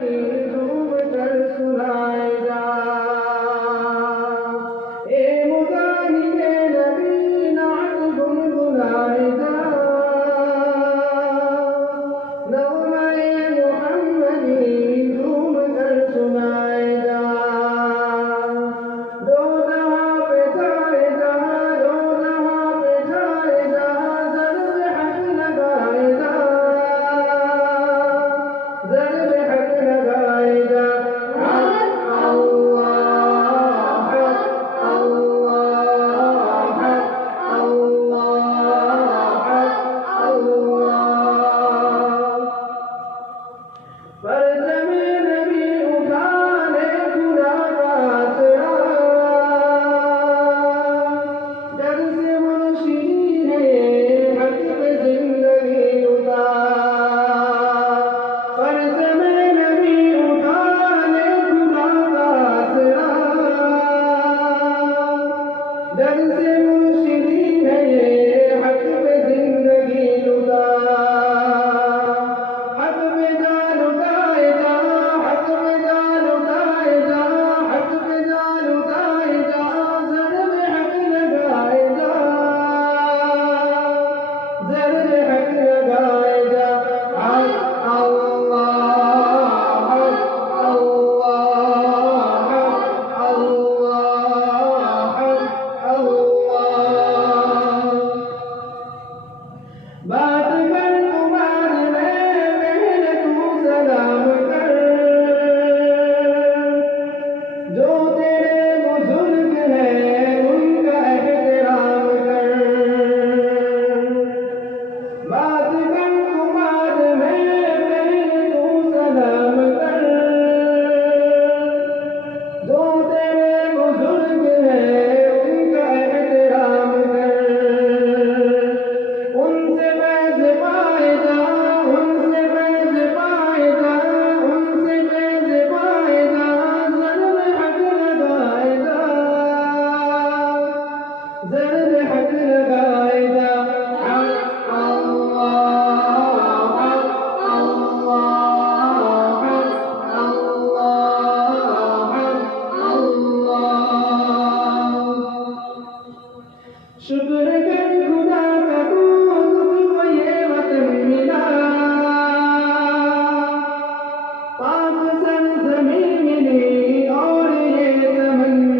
डूब कर सुनाए जा। ए मुजाहिदे नबी नात गुनगुनाए जा। नग़्मे मुहम्मदी डूब कर सुनाए जा। दो जहां पे छाए जा, दो जहां पे छाए जा, ज़र्ब हक लगाए जा, ज़र्ब हक लगाए जा। हक अल्लाह, हक अल्लाह, हक अल्लाह, हक अल्लाह। परचम नबी उठाने खुदा का आसरा, डर से मुर्शिदी ने हक पे जिंदगी उतार। परचम नबी उठाने खुदा का आसरा, डर से मुर्शिदी ने हक पे जिंदगी उतार। हक पे जान उठाए जा, हक पे जान उठाए जा, हक पे जान उठाए जा, ज़र्ब हक लगाए जा, ज़र्ब हक लगाए जा। हक अल्लाह, हक अल्लाह, हक अल्लाह, हक अल्लाह। बात कर तुम्हारी में पहले तू सलाम कर, जो तेरे बुजुर्ग हैं उनका एहतराम कर। बात कर तुम्हारी में पहले तू सलाम कर, जो तेरे बुजुर्ग हैं उनका एहतराम कर। उनसे फैज़ पाए जा, उनसे फैज़ पाए जा, उनसे फैज़ पाए जा, ज़र्ब हक लगाए जा, ज़र्ब हक लगाए जा। हक अल्लाह, हक अल्लाह, हक अल्लाह, हक अल्लाह। शुक्र कर खुदा का तू तुझको ये वतन मिला, पाक सरज़मीं मिली और ये तमन्ना।